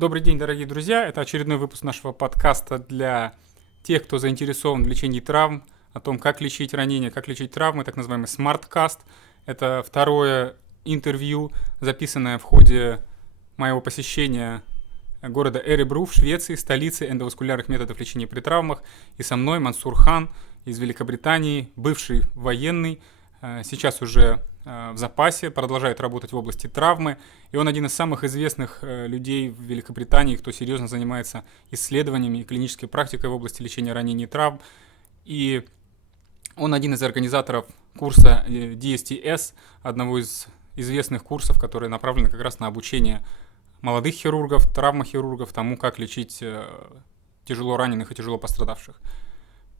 Добрый день, дорогие друзья. Это очередной выпуск нашего подкаста для тех, кто заинтересован в лечении травм, о том, как лечить ранения, как лечить травмы, так называемый СМАРТ Каст. Это второе интервью, записанное в ходе моего посещения города Эребру в Швеции, столицы эндоваскулярных методов лечения при травмах. И со мной Мансур Хан из Великобритании, бывший военный, сейчас уже в запасе, продолжает работать в области травмы. И он один из самых известных людей в Великобритании, кто серьезно занимается исследованиями и клинической практикой в области лечения ранений и травм. И он один из организаторов курса DSTS, одного из известных курсов, которые направлены как раз на обучение молодых хирургов, травмохирургов, тому, как лечить тяжело раненых и тяжело пострадавших.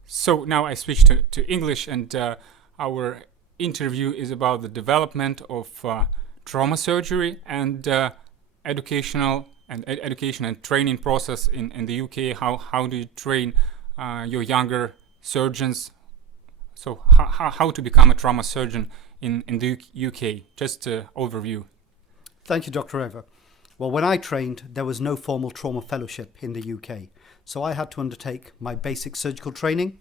So now I switch to English, and our interview is about the development of trauma surgery and education and training process in the UK. How do you train your younger surgeons? So how to become a trauma surgeon in the UK? Just an overview. Thank you, Dr. Eva. Well, when I trained, there was no formal trauma fellowship in the UK. So I had to undertake my basic surgical training.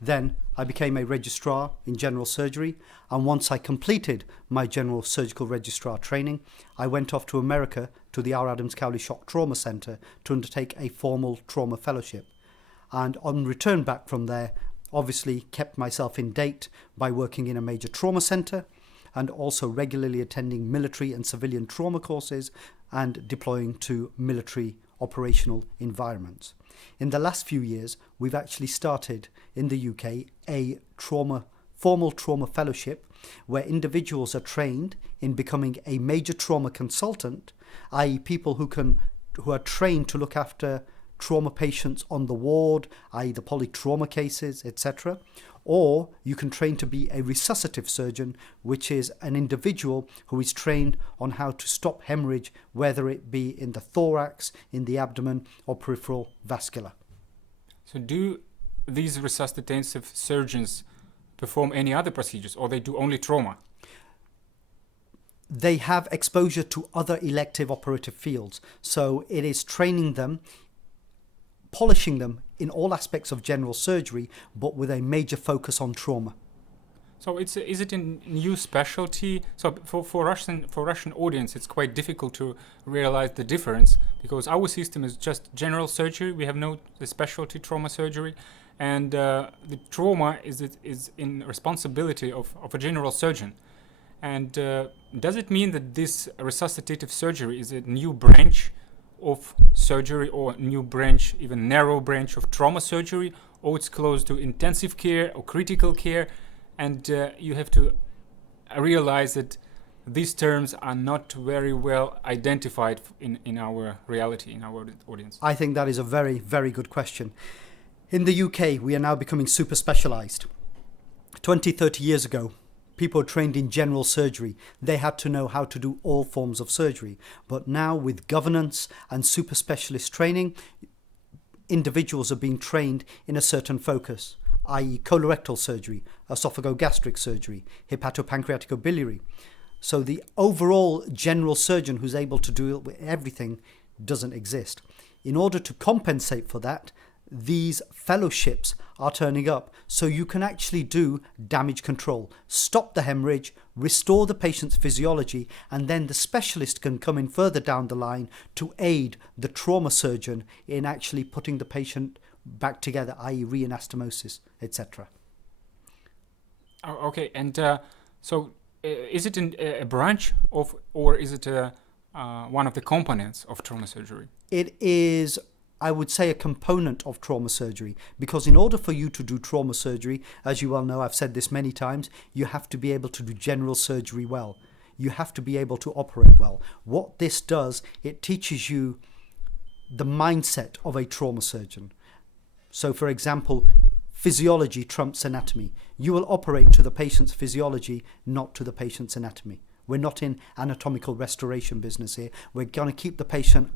Then I became a registrar in general surgery, and once I completed my general surgical registrar training, I went off to America to the R. Adams Cowley Shock Trauma Centre to undertake a formal trauma fellowship. And on return back from there, obviously kept myself in date by working in a major trauma centre and also regularly attending military and civilian trauma courses and deploying to military operational environments. In the last few years, we've actually started in the UK a formal trauma fellowship where individuals are trained in becoming a major trauma consultant, i.e. people who are trained to look after trauma patients on the ward, i.e. the polytrauma cases, etc. Or you can train to be a resuscitative surgeon, which is an individual who is trained on how to stop hemorrhage, whether it be in the thorax, in the abdomen, or peripheral vascular. So do these resuscitative surgeons perform any other procedures, or they do only trauma? They have exposure to other elective operative fields. So it is training them, polishing them in all aspects of general surgery, but with a major focus on trauma. So is it a new specialty? So for Russian audience, it's quite difficult to realize the difference because our system is just general surgery. We have no specialty trauma surgery, and the trauma is in responsibility of a general surgeon. And does it mean that this resuscitative surgery is a new branch of surgery, or new branch, even narrow branch of trauma surgery, or it's close to intensive care or critical care? And you have to realize that these terms are not very well identified in our reality, in our audience. I think that is a very, very good question. In the UK, we are now becoming super specialised. 20, 30 years ago, people trained in general surgery. They had to know how to do all forms of surgery. But now with governance and super specialist training, individuals are being trained in a certain focus, i.e. colorectal surgery, esophagogastric surgery, hepatopancreaticobiliary. So the overall general surgeon who's able to do everything doesn't exist. In order to compensate for that, these fellowships are turning up so you can actually do damage control, stop the hemorrhage, restore the patient's physiology, and then the specialist can come in further down the line to aid the trauma surgeon in actually putting the patient back together, i.e. reanastomosis, etc. Oh, okay, and so is it a branch of, or is it one of the components of trauma surgery? It is, I would say, a component of trauma surgery, because in order for you to do trauma surgery, as you well know, I've said this many times, you have to be able to do general surgery well. You have to be able to operate well. What this does, it teaches you the mindset of a trauma surgeon. So, for example, physiology trumps anatomy. You will operate to the patient's physiology, not to the patient's anatomy. We're not in anatomical restoration business here. We're going to keep the patient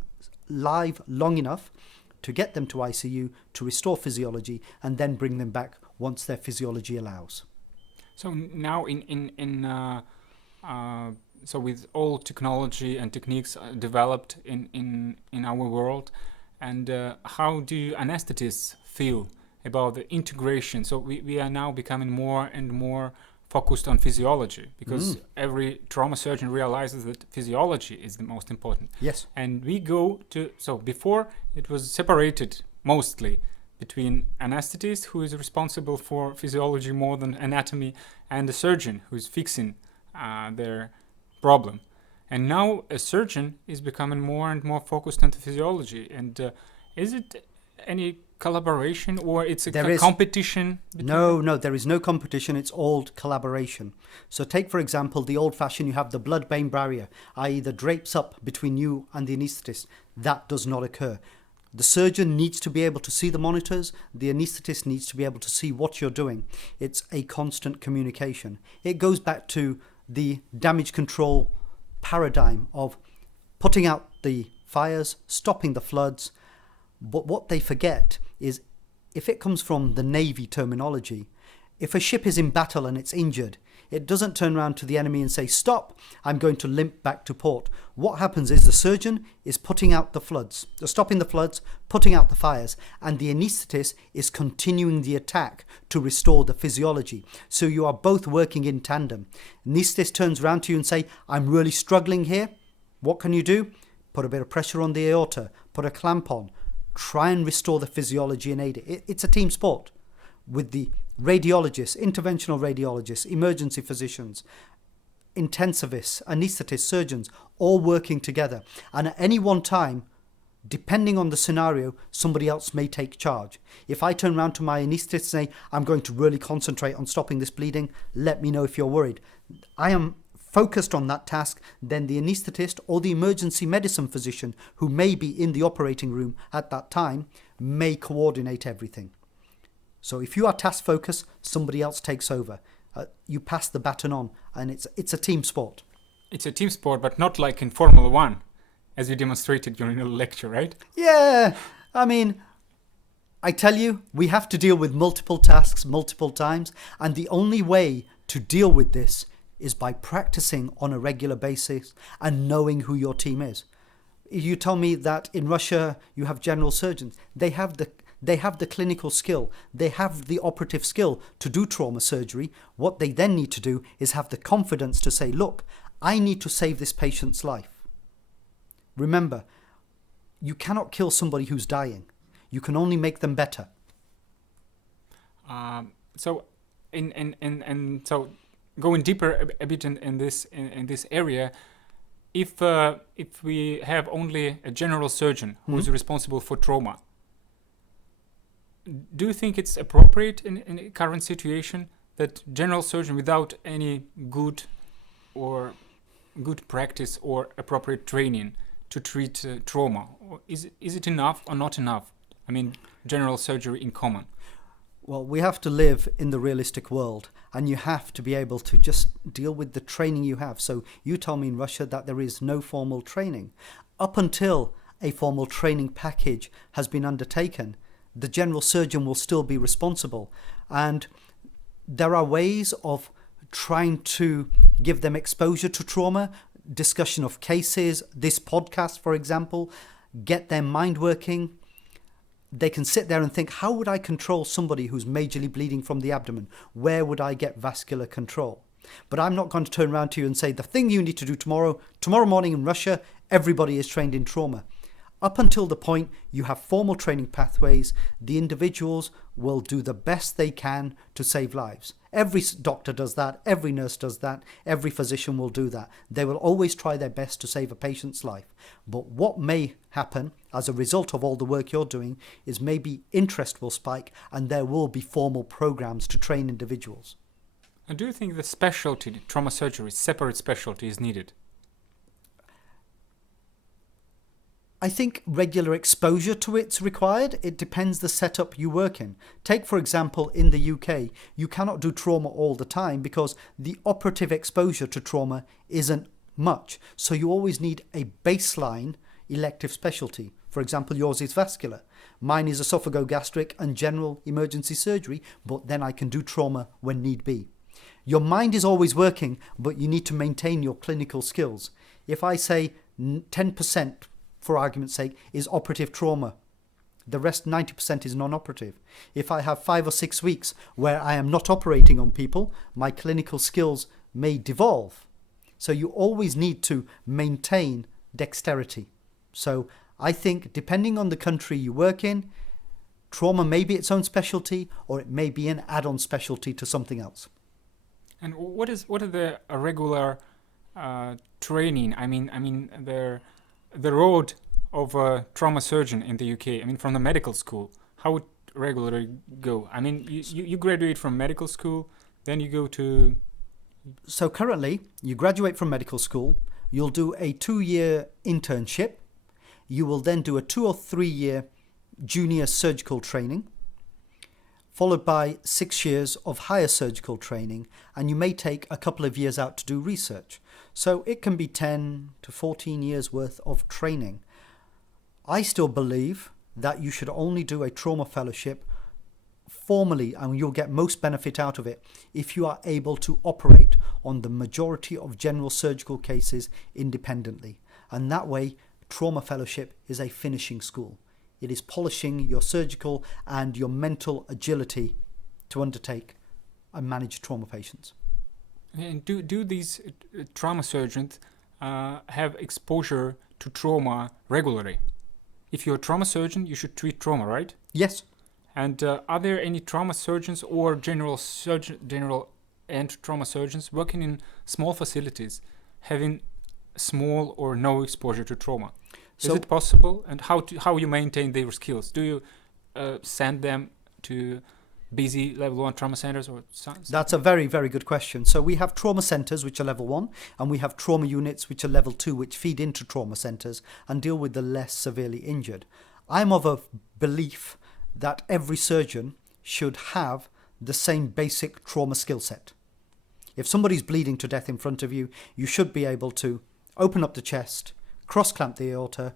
live long enough to get them to ICU, to restore physiology, and then bring them back once their physiology allows. So now in so with all technology and techniques developed in our world, and how do anesthetists feel about the integration? So we are now becoming more and more focused on physiology, because every trauma surgeon realizes that physiology is the most important. Yes. And we go to, so before it was separated mostly between anesthetist, who is responsible for physiology more than anatomy, and the surgeon who is fixing their problem. And now a surgeon is becoming more and more focused on the physiology. And is it any collaboration, or it's a competition? No, there is no competition. It's all collaboration. So take, for example, the old-fashioned, you have the blood-brain barrier, i.e. the drapes up between you and the anaesthetist. That does not occur. The surgeon needs to be able to see the monitors. The anaesthetist needs to be able to see what you're doing. It's a constant communication. It goes back to the damage control paradigm of putting out the fires, stopping the floods. But what they forget is, if it comes from the Navy terminology, if a ship is in battle and it's injured, it doesn't turn around to the enemy and say, stop, I'm going to limp back to port. What happens is the surgeon is putting out the floods, stopping the floods, putting out the fires, and the anaesthetist is continuing the attack to restore the physiology. So you are both working in tandem. Anaesthetist turns around to you and say, I'm really struggling here. What can you do? Put a bit of pressure on the aorta, put a clamp on, try and restore the physiology and aid it. It's a team sport with the radiologists, interventional radiologists, emergency physicians, intensivists, anaesthetists, surgeons, all working together. And at any one time, depending on the scenario, somebody else may take charge. If I turn around to my anaesthetist and say, I'm going to really concentrate on stopping this bleeding, let me know if you're worried. I am focused on that task, then the anaesthetist or the emergency medicine physician who may be in the operating room at that time may coordinate everything. So if you are task focused, somebody else takes over. You pass the baton on, and it's a team sport. It's a team sport, but not like in Formula One, as you demonstrated during the lecture, right? Yeah, I mean, I tell you, we have to deal with multiple tasks multiple times, and the only way to deal with this is by practicing on a regular basis and knowing who your team is. You tell me that in Russia you have general surgeons. They have the clinical skill. They have the operative skill to do trauma surgery. What they then need to do is have the confidence to say, look, I need to save this patient's life. Remember, you cannot kill somebody who's dying. You can only make them better. So going deeper a bit in this area, if we have only a general surgeon who is responsible for trauma, do you think it's appropriate in the current situation that general surgeon, without any good practice or appropriate training to treat trauma, or is it enough or not enough? I mean, general surgery in common. Well, we have to live in the realistic world, and you have to be able to just deal with the training you have. So you tell me in Russia that there is no formal training. Up until a formal training package has been undertaken, the general surgeon will still be responsible. And there are ways of trying to give them exposure to trauma, discussion of cases, this podcast, for example, get their mind working. They can sit there and think, how would I control somebody who's majorly bleeding from the abdomen? Where would I get vascular control? But I'm not going to turn around to you and say, the thing you need to do tomorrow morning in Russia, everybody is trained in trauma. Up until the point you have formal training pathways, the individuals will do the best they can to save lives. Every doctor does that, every nurse does that, every physician will do that. They will always try their best to save a patient's life. But what may happen as a result of all the work you're doing is maybe interest will spike and there will be formal programs to train individuals. And do you think the specialty, trauma surgery, separate specialty is needed? I think regular exposure to it's required. It depends the setup you work in. Take, for example, in the UK, you cannot do trauma all the time because the operative exposure to trauma isn't much. So you always need a baseline elective specialty. For example, yours is vascular. Mine is esophagogastric and general emergency surgery, but then I can do trauma when need be. Your mind is always working, but you need to maintain your clinical skills. If I say 10%, for argument's sake, is operative trauma, the rest 90% is non-operative. If I have 5 or 6 weeks where I am not operating on people, my clinical skills may devolve. So you always need to maintain dexterity. So I think depending on the country you work in, trauma may be its own specialty, or it may be an add-on specialty to something else. And what are the regular training? I mean the road of a trauma surgeon in the UK. I mean, from the medical school, how would regularly go? I mean, you graduate from medical school, then you go to. So currently, you graduate from medical school. You'll do a 2-year internship. You will then do a 2 or 3 year junior surgical training, followed by 6 years of higher surgical training, and you may take a couple of years out to do research. So it can be 10 to 14 years worth of training. I still believe that you should only do a trauma fellowship formally, and you'll get most benefit out of it if you are able to operate on the majority of general surgical cases independently. And that way, trauma fellowship is a finishing school. It is polishing your surgical and your mental agility to undertake and manage trauma patients. And do these trauma surgeons have exposure to trauma regularly? If you're a trauma surgeon, you should treat trauma, right? Yes. And are there any trauma surgeons or general and trauma surgeons working in small facilities having small or no exposure to trauma? Is it possible? And how you maintain their skills? Do you send them to busy level 1 trauma centers or something? That's a very, very good question. So we have trauma centers, which are level 1, and we have trauma units, which are level 2, which feed into trauma centers and deal with the less severely injured. I'm of a belief that every surgeon should have the same basic trauma skill set. If somebody's bleeding to death in front of you, you should be able to open up the chest, cross-clamp the aorta,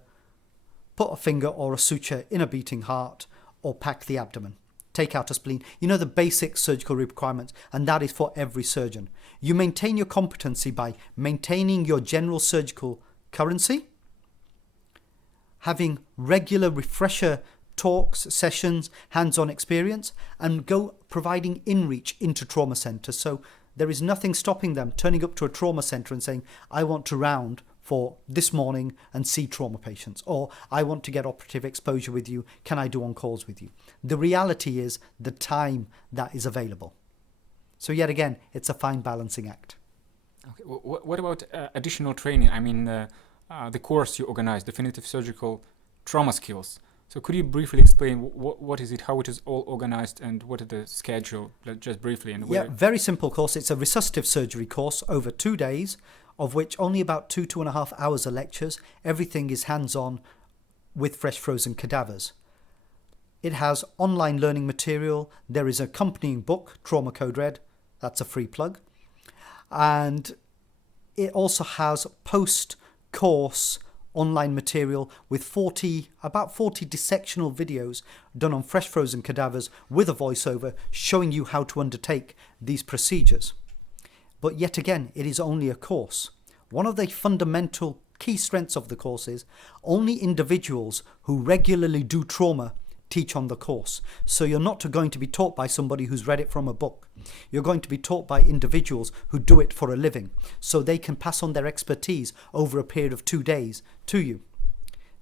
put a finger or a suture in a beating heart, or pack the abdomen, take out a spleen. You know the basic surgical requirements, and that is for every surgeon. You maintain your competency by maintaining your general surgical currency, having regular refresher talks, sessions, hands-on experience, and go providing in-reach into trauma centres. So there is nothing stopping them turning up to a trauma centre and saying, I want to round for this morning and see trauma patients, or I want to get operative exposure with you, can I do on-calls with you? The reality is the time that is available. So yet again, it's a fine balancing act. Okay. What about additional training? I mean, the course you organize, Definitive Surgical Trauma Skills. So could you briefly explain what is it, how it is all organized, and what is the schedule, just briefly? And yeah, very simple course. It's a resuscitative surgery course over 2 days, of which only about 2.5 hours are lectures. Everything is hands-on with fresh frozen cadavers. It has online learning material. There is an accompanying book, Trauma Code Red. That's a free plug. And it also has post-course online material with about 40 dissectional videos done on fresh frozen cadavers with a voiceover showing you how to undertake these procedures. But yet again, it is only a course. One of the fundamental key strengths of the course is only individuals who regularly do trauma teach on the course. So you're not going to be taught by somebody who's read it from a book. You're going to be taught by individuals who do it for a living, so they can pass on their expertise over a period of 2 days to you.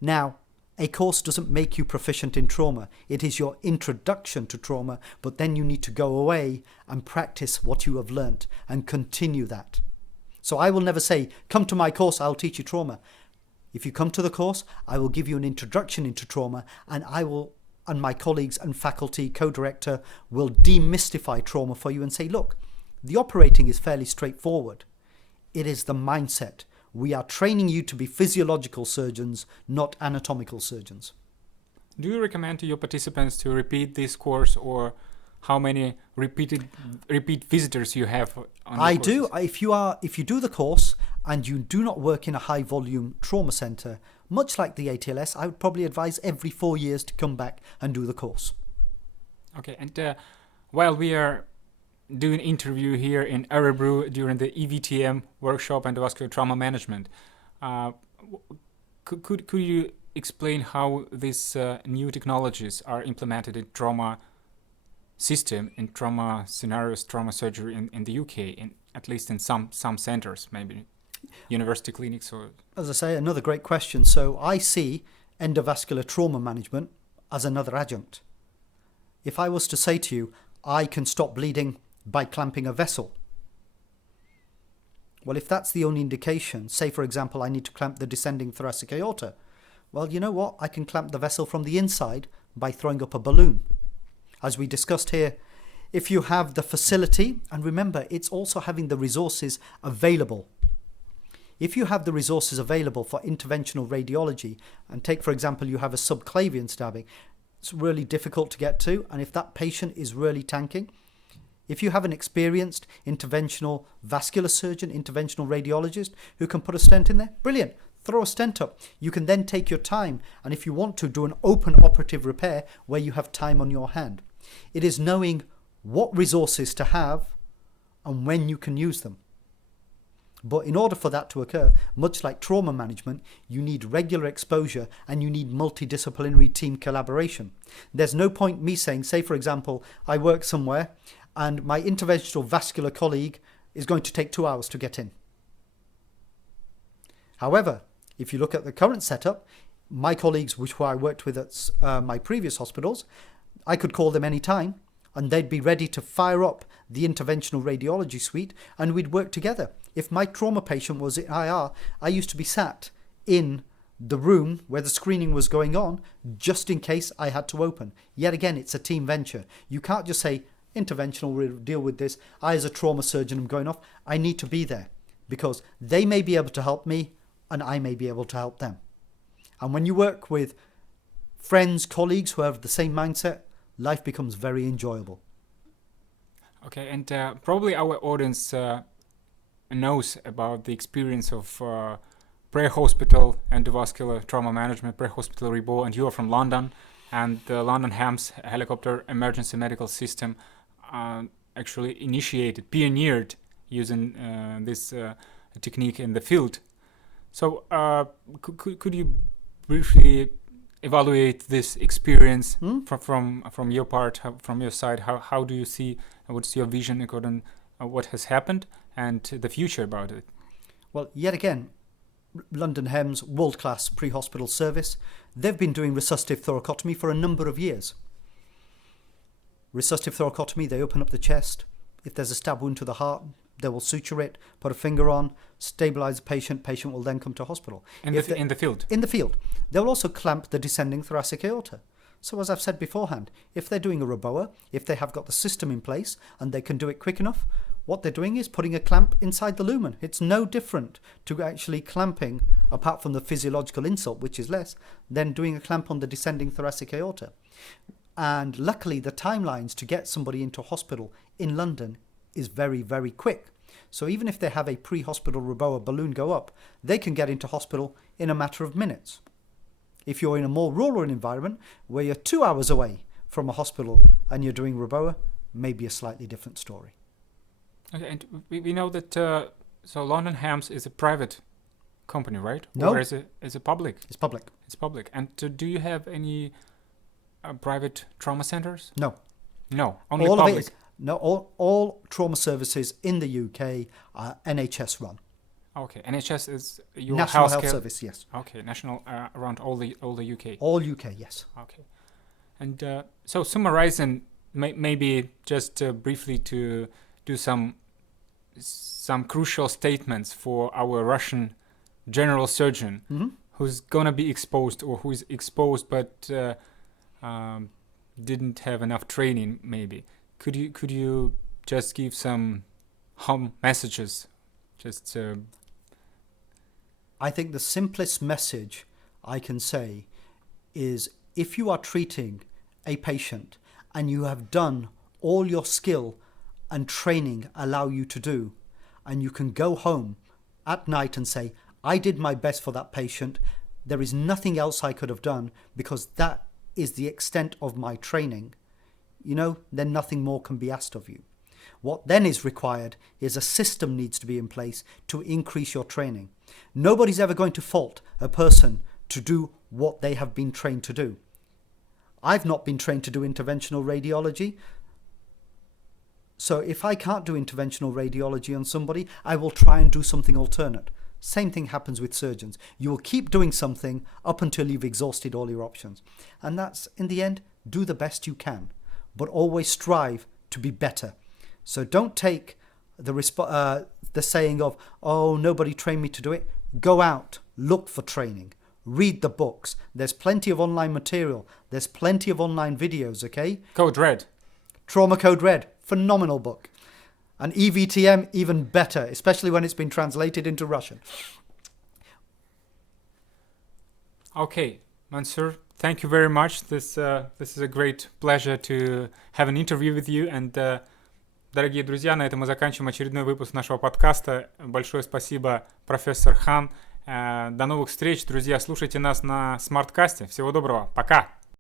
Now, a course doesn't make you proficient in trauma. It is your introduction to trauma, but then you need to go away and practice what you have learnt and continue that. So I will never say, come to my course, I'll teach you trauma. If you come to the course, I will give you an introduction into trauma, and my colleagues and faculty co-director will demystify trauma for you and say, look, the operating is fairly straightforward. It is the mindset. We are training you to be physiological surgeons, not anatomical surgeons. Do you recommend to your participants to repeat this course, or how many repeat visitors you have on the I courses? do. If you do the course and you do not work in a high volume trauma centre, much like the ATLS, I would probably advise every 4 years to come back and do the course. Okay, and while we are do an interview here in Örebro during the EVTM workshop, endovascular trauma management. Could you explain how these new technologies are implemented in trauma system, in trauma scenarios, trauma surgery in the UK, at least in some centers, maybe university clinics? Or as I say, another great question. So I see endovascular trauma management as another adjunct. If I was to say to you, I can stop bleeding by clamping a vessel. Well, if that's the only indication, say for example, I need to clamp the descending thoracic aorta. Well, you know what? I can clamp the vessel from the inside by throwing up a balloon. As we discussed here, if you have the facility, and remember, it's also having the resources available. If you have the resources available for interventional radiology, and take for example, you have a subclavian stabbing, it's really difficult to get to, and if that patient is really tanking, if you have an experienced interventional vascular surgeon, interventional radiologist who can put a stent in there, brilliant. Throw a stent up. You can then take your time, and if you want to, do an open operative repair where you have time on your hand. It is knowing what resources to have and when you can use them. But in order for that to occur, much like trauma management, you need regular exposure and you need multidisciplinary team collaboration. There's no point me saying, say for example, I work somewhere and my interventional vascular colleague is going to take 2 hours to get in. However, if you look at the current setup, my colleagues, who I worked with at my previous hospitals, I could call them any time and they'd be ready to fire up the interventional radiology suite and we'd work together. If my trauma patient was in IR, I used to be sat in the room where the screening was going on just in case I had to open. Yet again, it's a team venture. You can't just say, interventional will deal with this. I as a trauma surgeon am going off. I need to be there because they may be able to help me and I may be able to help them. And when you work with friends, colleagues who have the same mindset, life becomes very enjoyable. Okay, and probably our audience knows about the experience of pre-hospital endovascular trauma management, pre-hospital rebo, and you are from London, and the London HAMS helicopter emergency medical system actually pioneered using this technique in the field. So could you briefly evaluate this experience from your part, from your side? How do you see, what's your vision according what has happened and the future about it? Well, yet again, London HEMS, world-class pre-hospital service. They've been doing resuscitive thoracotomy for a number of years. Resuscitive thoracotomy, they open up the chest. If there's a stab wound to the heart, they will suture it, put a finger on, stabilize the patient. Patient will then come to hospital. In the field? In the field. They'll also clamp the descending thoracic aorta. So as I've said beforehand, if they're doing a ROBOA, if they have got the system in place and they can do it quick enough, what they're doing is putting a clamp inside the lumen. It's no different to actually clamping, apart from the physiological insult, which is less, than doing a clamp on the descending thoracic aorta. And luckily, the timelines to get somebody into hospital in London is very, very quick. So even if they have a pre-hospital ROBOA balloon go up, they can get into hospital in a matter of minutes. If you're in a more rural environment where you're 2 hours away from a hospital and you're doing ROBOA, maybe a slightly different story. Okay, and we know that so London HAMS is a private company, right? No. Or is it public? It's public. It's public. And do you have any private trauma centers? No. No, only all public. Of it is, no, all trauma services in the UK are NHS run. Okay, NHS is your National healthcare Health Service, yes. Okay, national around all the UK. All UK, yes. Okay, and so summarizing, maybe just briefly to do some crucial statements for our Russian general surgeon who's gonna be exposed or who is exposed but didn't have enough training. Maybe could you just give some home messages? Just I think the simplest message I can say is if you are treating a patient and you have done all your skill and training allow you to do, and you can go home at night and say, I did my best for that patient, there is nothing else I could have done because that is the extent of my training, then nothing more can be asked of you. What then is required is a system needs to be in place to increase your training. Nobody's ever going to fault a person to do what they have been trained to do. I've not been trained to do interventional radiology. So if I can't do interventional radiology on somebody, I will try and do something alternate. Same thing happens with surgeons. You will keep doing something up until you've exhausted all your options. And that's, in the end, do the best you can, but always strive to be better. So don't take the saying of, oh, nobody trained me to do it. Go out, look for training, read the books. There's plenty of online material. There's plenty of online videos, okay? Code Red. Trauma Code Red, phenomenal book. And EVTM, even better, especially when it's been translated into Russian. Okay, Mansur, thank you very much. This is a great pleasure to have an interview with you. And, дорогие друзья, на этом мы заканчиваем очередной выпуск нашего подкаста. Большое спасибо, профессор Хан. До новых встреч, друзья. Слушайте нас на СМАРТ-касте. Всего доброго. Пока.